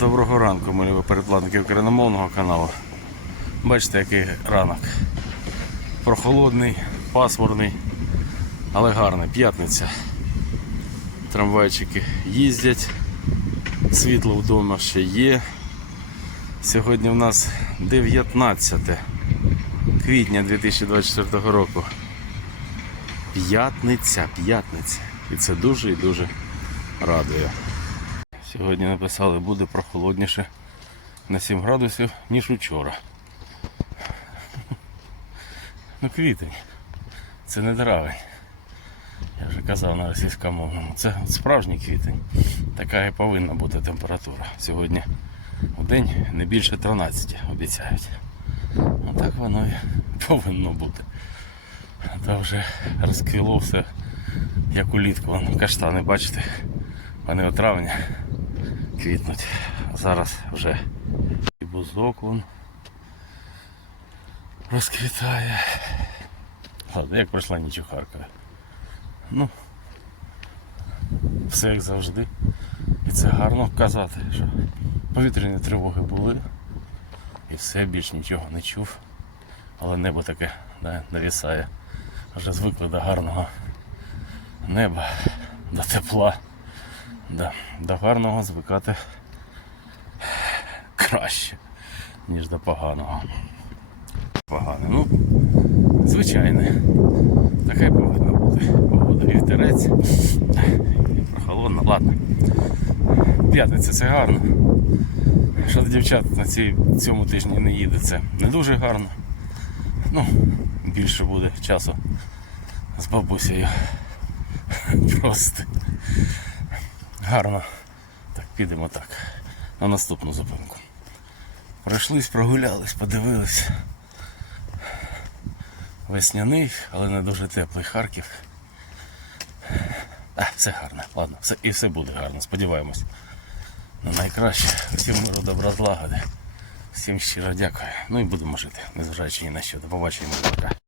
Доброго ранку, мої передплатники україномовного каналу. Бачите, який ранок. Прохолодний, пасмурний, але гарний. П'ятниця. Трамвайчики їздять, світло вдома ще є. Сьогодні в нас 19 квітня 2024 року. П'ятниця, п'ятниця. І це дуже і дуже радує. Сьогодні написали, буде прохолодніше на 7 градусів, ніж учора. Ну, квітень. Це не травень. Я вже казав на російськомовному. Це справжній квітень. Така і повинна бути температура. Сьогодні в день не більше 13 обіцяють. Отак воно і повинно бути. А то вже розквіло все, як улітку. Каштани, бачите, вони у травні квітнуть. Зараз вже і бузок вон розквітає. Ладно, як пройшла ніч у. Ну, все як завжди. І це гарно казати, що повітряні тривоги були. І все, більш нічого не чув. Але небо таке да, навісає. Вже звикли до гарного неба, до тепла. Да, до гарного звикати краще, ніж до поганого. Погане. Ну, звичайне. Така й повинна бути погода. Вівтерець. Прохолодно, ладно. П'ятниця це гарно. Що до дівчат на цій, цьому тижні не їде, це не дуже гарно. Ну, більше буде часу з бабусею. Просто гарно. Так, підемо так. На наступну зупинку. Пройшлись, прогулялись, подивились. Весняний, але не дуже теплий Харків. А, все гарно, ладно, все, і все буде гарно, сподіваємось. На найкраще. Всім миру, добра злагоди. Всім щиро дякую. Ну і будемо жити, незважаючи ні на що. До побачення, пока.